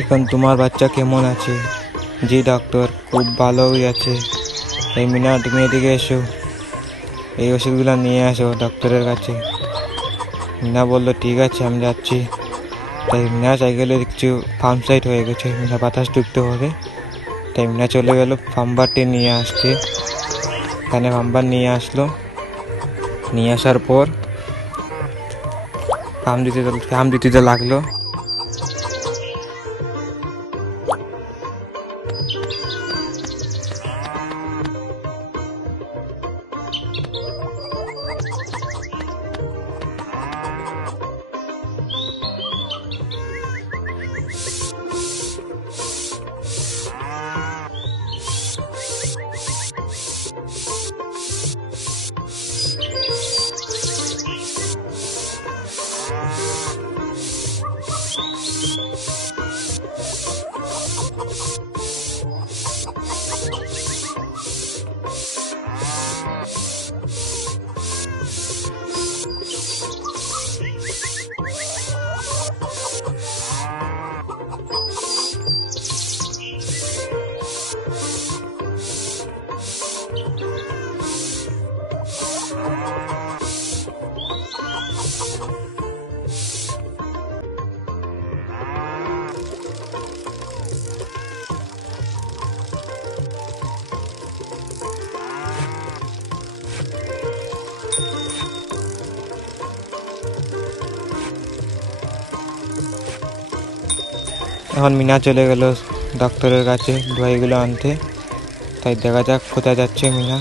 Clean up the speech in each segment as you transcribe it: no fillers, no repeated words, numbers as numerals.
এখন তোমার বাচ্চা কেমন আছে? জি ডক্টর, খুব ভালোই আছে। এই মিনা, তুমি এদিকে এসো, এই ওষুধগুলো নিয়ে আসো ডক্টরের কাছে। মিনা বলল ঠিক আছে, আমি যাচ্ছি। তাই মিনা সাইকেলে দেখছি পাম্প সাইড হয়ে গেছে, মিনা বাতাস ঢুকতে হবে। তাই মিনা চলে গেল পাম্পারটি নিয়ে আসতে। এখানে পাম্পার নিয়ে আসলো, নিয়ে আসার পর পাম্প দিতে লাগলো। এখন মিনা চলে গেল ডাক্তারের কাছে দবাইগুলো আনতে। তাই দেখা যাক কোথায় যাচ্ছে মিনা।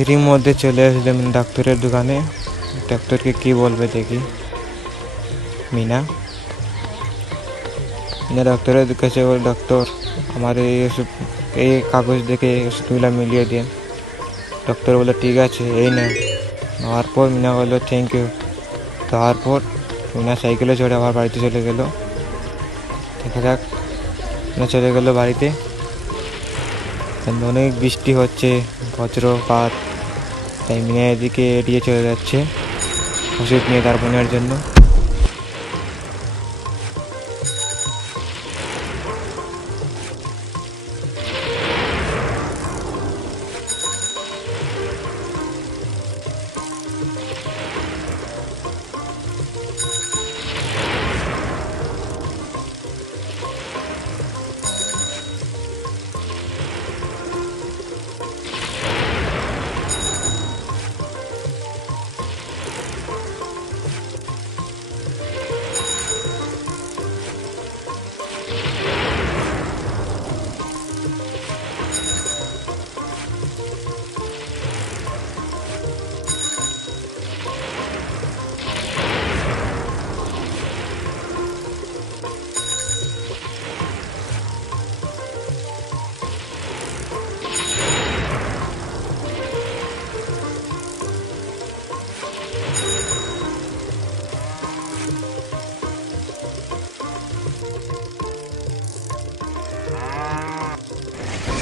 এরই মধ্যে চলে আসলাম ডাক্তারের দোকানে। ডাক্তারকে কি বলবে দেখি। মিনা ডাক্তারের কাছে বল, ডক্টর আমার এই ওষুধ, এই কাগজ দেখে এই ওষুধগুলো মিলিয়ে দিন। ডক্টর বলে ঠিক আছে, এই না। নেওয়ার পর মিনা বললো থ্যাংক ইউ। দেওয়ার পর মিনা সাইকেলে চড়ে আবার বাড়িতে চলে গেল। দেখা যাক, মিনা চলে গেল বাড়িতে। অনেক বৃষ্টি হচ্ছে, বজ্রপাত। তাই মিনা এদিকে এড়িয়ে চলে যাচ্ছে ওষুধ নিয়ে তার বোনের জন্য।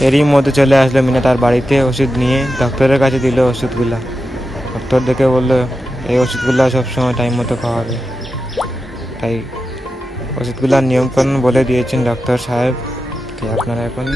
এরই মধ্যে চলে আসলো মিনা তার বাড়িতে ওষুধ নিয়ে। ডক্টরের কাছে দিল ওষুধগুলা। ডক্টর দেখে বললো এই ওষুধগুলো সবসময় টাইম মতো খাওয়াবে। তাই ওষুধগুলার নিয়মকানুন বলে দিয়েছেন ডক্টর সাহেব। আপনারা এখন